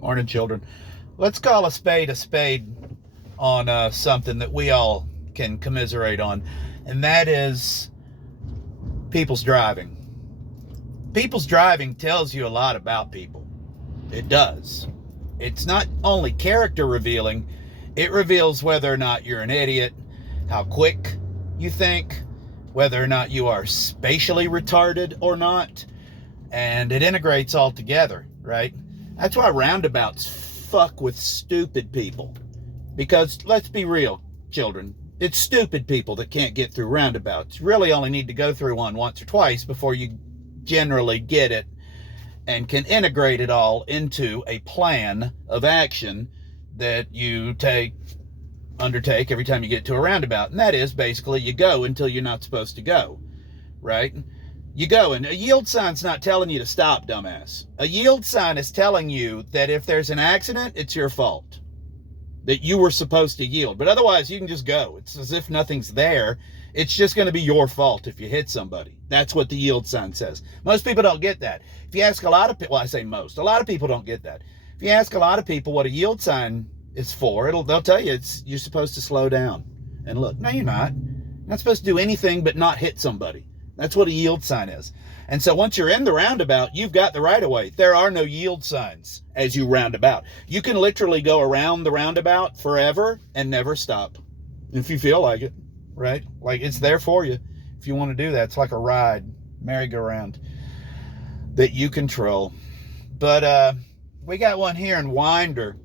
Morning, children. Let's call a spade on something that we all can commiserate on, and that is people's driving. People's driving tells you a lot about people. It does. It's not only character revealing, it reveals whether or not you're an idiot, how quick you think, whether or not you are spatially retarded or not, and it integrates all together, right? That's why roundabouts fuck with stupid people. Because let's be real, children, it's stupid people that can't get through roundabouts. You really only need to go through one once or twice before you generally get it and can integrate it all into a plan of action that you undertake every time you get to a roundabout. And that is basically you go until you're not supposed to go, right? You go, and a yield sign's not telling you to stop, dumbass. A yield sign is telling you that if there's an accident, it's your fault, that you were supposed to yield. But otherwise, you can just go. It's as if nothing's there. It's just going to be your fault if you hit somebody. That's what the yield sign says. Most people don't get that. If you ask a lot of people, well, I say most, a lot of people don't get that. If you ask a lot of people what a yield sign is for, they'll tell you you're supposed to slow down and look. No, you're not. You're not supposed to do anything but not hit somebody. That's what a yield sign is. And so once you're in the roundabout, you've got the right of way. There are no yield signs as you roundabout. You can literally go around the roundabout forever and never stop if you feel like it, right? Like it's there for you if you want to do that. It's like a ride, merry-go-round that you control. But we got one here in Winder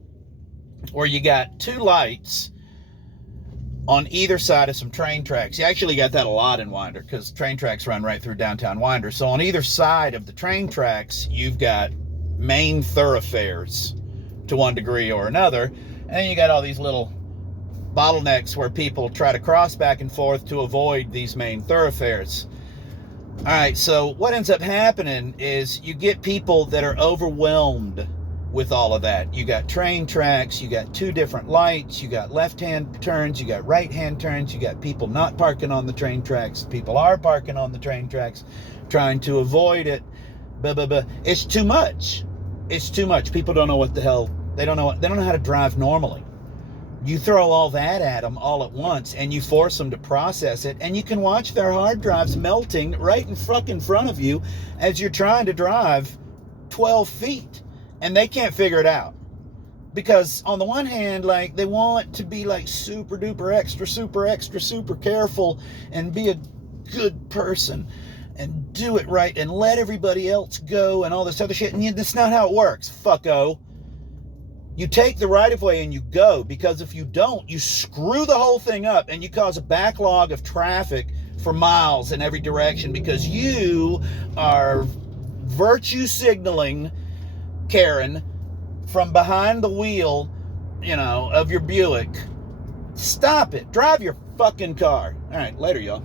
where you got two lights on either side of some train tracks. You actually got that a lot in Winder because train tracks run right through downtown Winder. So on either side of the train tracks, you've got main thoroughfares to one degree or another. And then you got all these little bottlenecks where people try to cross back and forth to avoid these main thoroughfares. All right, so what ends up happening is you get people that are overwhelmed with all of that. You got train tracks, you got two different lights, you got left-hand turns, you got right-hand turns, you got people not parking on the train tracks, people are parking on the train tracks, trying to avoid it, blah, blah, blah. It's too much. It's too much. People don't know what the hell, they don't know how to drive normally. You throw all that at them all at once and you force them to process it, and you can watch their hard drives melting right in fucking front of you as you're trying to drive 12 feet. And they can't figure it out. Because on the one hand, like, they want to be like super duper extra super careful and be a good person and do it right and let everybody else go and all this other shit. And that's not how it works, fucko. You take the right of way and you go, because if you don't, you screw the whole thing up and you cause a backlog of traffic for miles in every direction because you are virtue signaling Karen from behind the wheel, of your Buick. Stop it. Drive your fucking car. All right, later, y'all.